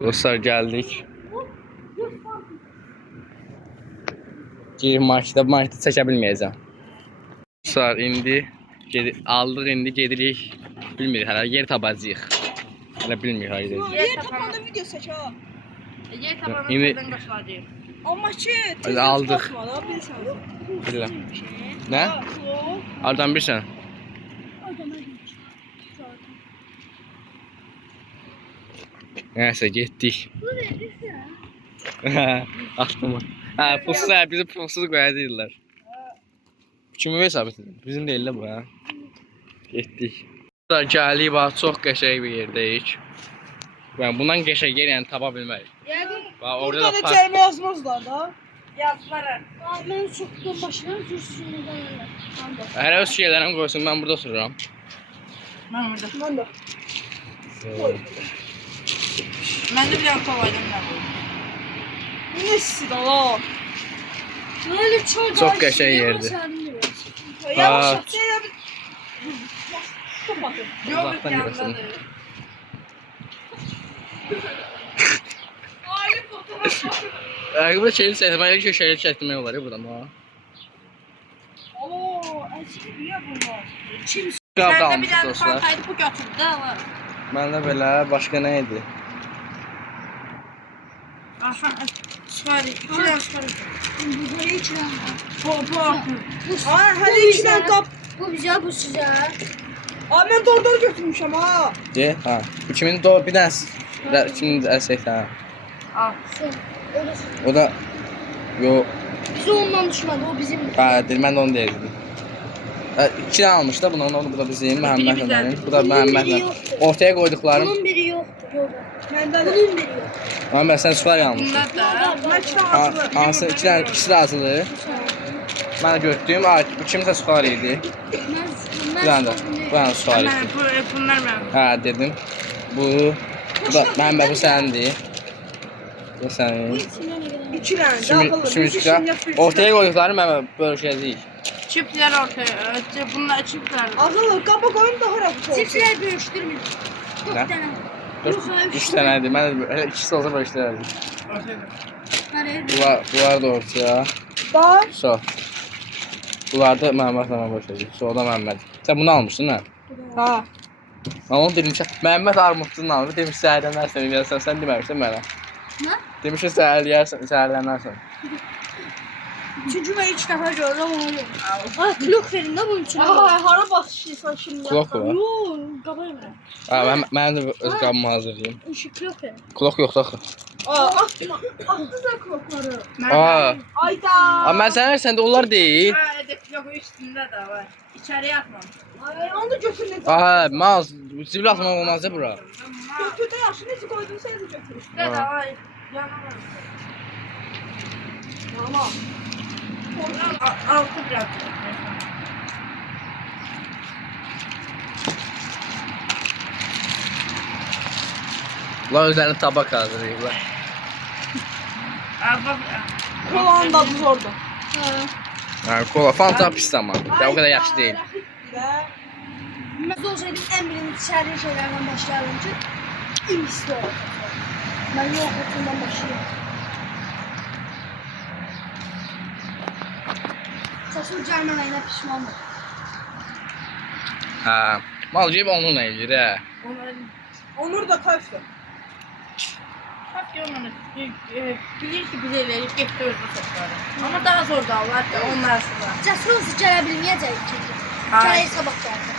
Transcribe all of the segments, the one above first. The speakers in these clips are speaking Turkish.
Dostlar geldik. Girin markete çəkə bilməyəcəm. Dostlar indi aldıq, indi gedirik. Bilmirik hələ yer tapacağıq. Hələ bilmirik hələ gedəcəyik. Yer tapanda video çək ha. Yer tapanda İndi sözdən başlayacağıq. Amma ki, Hadi aldıq. bilirsən. Bilirəm. Nə? Hardan bilirsən? Nəysə getdik. Aklıma. Ha, pulsuz, bizi pulsuz qoyacaqlar. Kimi hesab edelim? Bizim deyil də bu ha. Getdik. Gəlik, bax, çox qəşəng bir yerdəyik. Yəni bundan qəşəng yer yəni tapa bilmərik. Bax, orada da Burada çəkmə yazmazlar da. Yazdılar. Ben çoktan başlarım, sürsünü de Hər öz şeylərimi qoysun, mən burada otururam. Mən burada. Mən də. Mən də bir dənə kovaydım mən. Ne istiyor la? Böyle çok Çok qəşəng yerdir. Yavaş yap. Kapatın. Yox, Uzaqdan görəsən. yandadır. Burada şeyli çəkdim, elə ki şeyli çəkdirmək olar ya buradan ha. Oo, eski niye bunlar? Kim? Qabda Səndə bir almışıq dənə dostlar. fantaydı bu götürdü də var. Məndə belə, başqa nə idi? Aha, sifari. İki dənə sifari. Böyle içilen. Bu. Aa, hadi içinden kap. Bu güzel, bu size. Aa, ben doğru götürmüşüm ha. De, ha. Bu kimin doğru bir dənə kimin əsək ha. Al. Son. Orası. O da yo, Bize ondan düşmedi, o bizim. ha, deyil, mən də onu deyirdim. İki dənə almış da bunu, bu da bizim Məhəmməd mənim. Bu da Məhəmmədlə. Ortaya qoyduqlarım. Bunun biri yoktu yolda. Bende de. Bunun biri yok. Amma sən sifariş almışsın. Bunda da. Ben iki tane hazırladım. Hansı ikisi razıdır. Mən də götürdüm. Bu kimsə sifariş idi. Bu dənə də. Bu dənə sifariş idi. Bunlar mənim. Ha dedim. Bu da Məhəmməd bu sənindir. Bu sənin. İki tane de Şimdi akıllı. şimdi Biz çıkar. işin yapıyoruz. Ortaya koyduklarım hemen bölüşeceğiz. Çiplər ortaya. Bunlar çiplər. Akıllı kapa koyun daha rahat olsun. Çiftler bölüştürmeyin. Ne? Dört tane. Üç taneydi. Ben de ikisi olsa bölüştürerdim. Nereye? Bunlar da ortaya. Daha. So. Bunlar da Məhəmmədlə bölüşeceğiz. So da Məhəmməd. Sen bunu almışsın ha? Ha. Ben onu dedim ki Məhəmməd Armud'un aldı. Demiş səhərlənərsən yersən. Sen deməmişsin mənə. Ne? Demişsin səhərlənərsən. Çünkü ben üç defa gördüm onu. Ah, klok verin de bunun için. Aa, hara başlıyorsan şimdi. Klok mu var? Yoo, kabayım ben. Ha, mən də öz qabımı hazırlayayım. Şu klok verin. Klok yoxdur axı. Aa, attı da klokları. Aa. Ayda. Amma sən səndə onlar deyil. Ha, edep yok üstünde de var. İçeriye atmam. Ay, onu da götürün. Aha, maz. Zibil atmaq olmaz ya bura. Götür de yaşını neyse koydun sen de götür. Üstünde de var. Yanamam. Tamam. Altı biraz. La özlərini tabak hazırlayırlar. Bak. Kolan da buz orada. Ha, kola, fanta pis ama. Ya o kadar yaxşı değil. Ben olsaydım en birinci içerdiği şeylerden başlayalım ki İngilizce olacak. Ben yok okuldan başlayayım. Saçım Cermen ayına pişmanım. Ha, mal gibi onunla eləyir hə. Onur da kaçtı. Bak görmemek. Bilir ki biz eləyib getdi özü topları. Ama daha zor dağlar da onlar sıra. Cəsur olsa gələ bilməyəcək ki. Ay. Gələ sabah gəldi.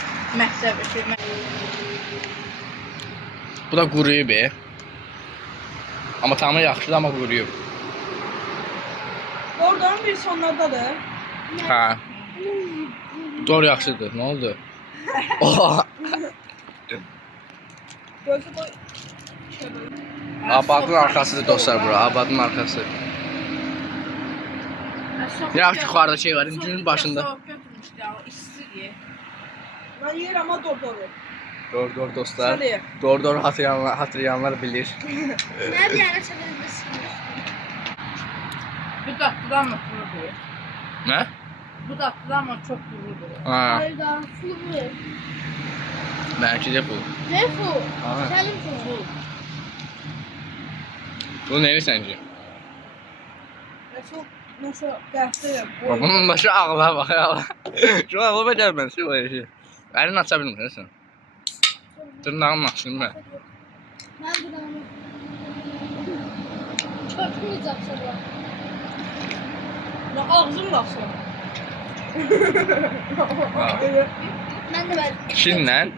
Məktəb işi. Bu da quruyub. Amma tamı yaxşıdır amma quruyub. Oradan bir sonlardadır. Ha. Doğru yaxşıdır. Nə oldu? Oha. Gözü koy. Abadın arkasıdır dostlar bura. Abadın arkası. Yaxşı yuxarıda şey var. Günün başında. Soğuk götürmüşdü ya, isti diye. Ben yer ama doğru. Doğru dostlar. Söyle. Doğru hatırlayanlar bilir. Nə bir yerə çevirilməsin. Bu tatlıdan mı kuru diyor? Nə? Bu tatlıdan mı çok kuru diyor? Ha. Hayda, fulu. Belki de bu. Ne fulu? Aha. Səlim fulu. Bu neyini sence? Nasıl derste Bunun da şu ağla bak ya. Şu ağlama gelmez şu şey. Elini açabilir misin sen? Tırnağımın açsın ben. Ben bunu çarpmayacaksa bu. Ya ağzım nasıl? Ben de ben. Çinlə.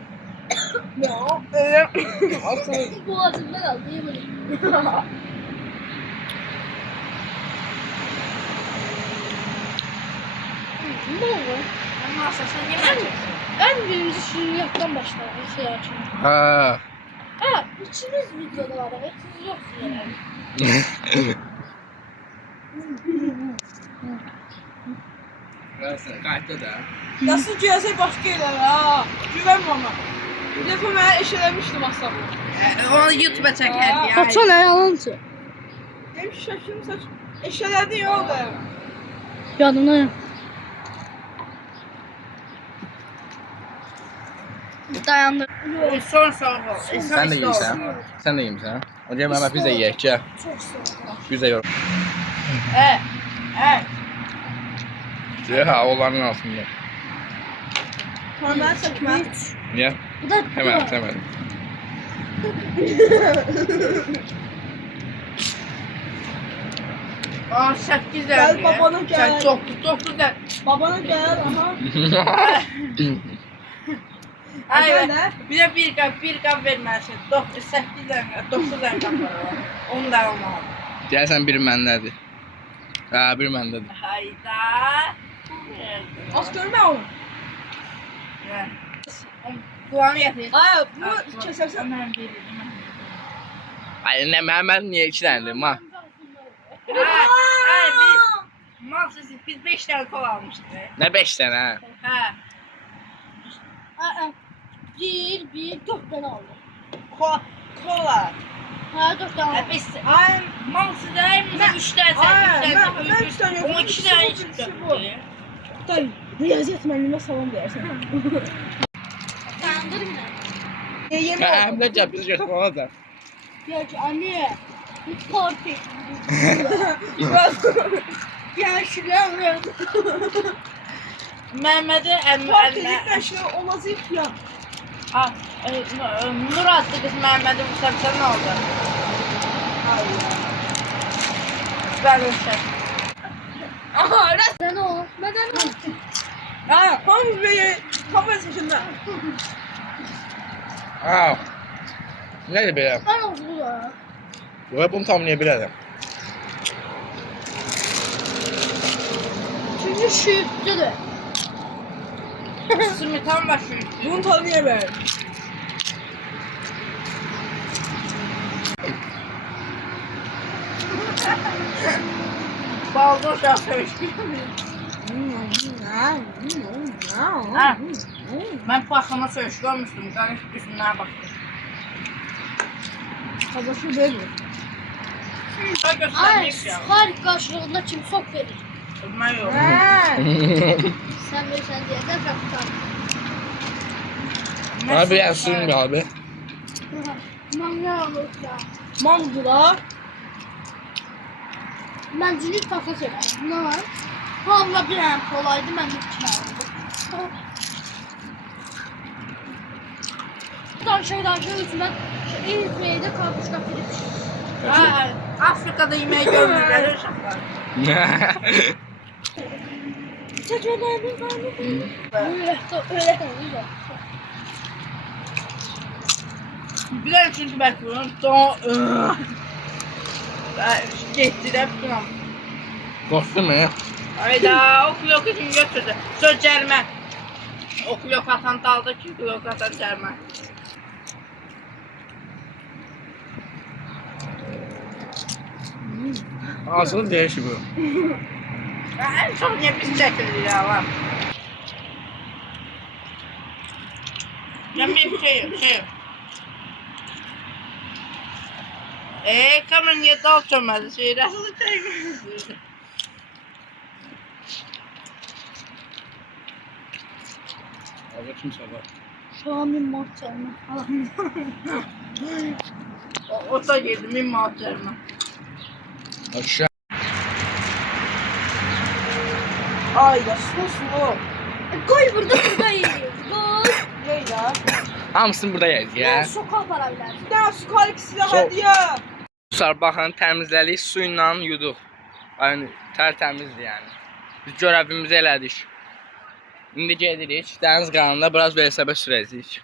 Ya öyle. Boğazımda kaldı. Yemedim. Ne oldu? Ama sen yemeyeceksin. En birinci şirinlikten başlayalım. Şey açın. Ha. Ha, içiniz videoda var. Siz yoksunuz yani. Neyse, qayıtdı da. Nasıl cihazı başka yerler ha? Güven bana. Bir defa mən eşələmişdim aslanı. Onu YouTube'a çekerdi ya. Kaçan yalancı. Demiş şaşırım saç. Eşələdi yok da. Yanına. Dayandır. Son soğuk ol. Sən də yeyirsən. Sən də yeyirsən. O gəl Məhəmməd biz də yeyək ki. Çok soğuk. Biz də yor. Ha, onların altında. Sonra çəkmə. Niyə? Bu da Hemen, hemen. Aa 8 Gel derdi. babana gel. Sen 9 der. Babana gəl, aha. Ay Gel. bir de bir kap vermezsin. 8 der. 9 der kap var. Onu da olmalı. Deyərsən biri məndədir. Ha, biri məndədir. Hayda. Az görmə onu. Kulağını yatır. Ay, bunu kəsərsən. Ben veririm. Ay, nə Məhəmməd niyə 2 dənədir? Ma. Ay biz 5 tane kol almıştık. Nə 5 dənə? Ha. bir, 4 tane aldım. Kola. Ha 4 tane aldım. Biz Ay, mal sizler mi? 3 tane Ay, sen. ben üç tane yokum. 12 tane İkisi bu, çıktı. ikisi bu. Tay, riyaziyyat müəllimə salam deyərsən. Dayandır yine. Yemək Həm də gəl biz götürməyə də. Diyor ki anne. Bir parti. Ya şuraya. Mehmet'e Partiliklə şey olacaq ya. Nur attı kız Mehmet'e vursa ne oldu? Ben ölçer. Aha, rəs. Neden o? Neden o? Ha, hamı belə kafa seçində. Ha. Nədir belə? Ben oldu ya. Yox, bunu tamamlaya bilərəm. Çünkü şükrü de. Simitan başlıyor. Bunu tanıya bilər. Baldo şahsıymış. Ha. Ben paxama söyüş görmüştüm. Qarış üstüne baktım. Qabaşı belə. Çok Ay, göstermiş ya. her karşılığında kim sok verir? Ben yok. Sen verirsen diye de kaptan. Bana bir yer suyum bir abi. Manyak ya. Mangula. Ben zünür pasta severim. Ne var? Hamla bir hem kolaydı ben de iki aldım. Buradan şeyden şey üstünden İzmir'de karpuz kafede pişirdim. Ha, Afrika'da yemeği görmüşler uşaklar. Çekmeden öyle öyle. Bilen çünkü bekliyorum. Sonra gettirip duram. Qorxdun mu? Hayda o kilo için götürdü. Söz cərmə. O kilo katan daldı 2 kilo katan cərmə. Ağzını değişir bu. En çok niye biz çəkilirik ya lan? Ben bir şey yok. Kamera niye dal çömez? Nasıl çekmiyorsun? Abi kim sabah? Şu an bir mort çalma. O da girdi min manat cərimə. Aşağı. Ay da sulu. Koy burada yiyoruz. Koy. Leyla. Hamısını burada yeriz ya. Ben sokağa para bilərsin. Bir tane su kalkisi de hadi ya. Dostlar baxın təmizlədik, su ilə yuduq. Yəni tərtəmizdir yəni. Biz görevimizi elədik. İndi gedirik dəniz qanında biraz VSB sürəcəyik.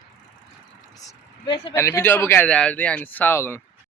Yəni video bu qədərdir. Yəni sağ olun.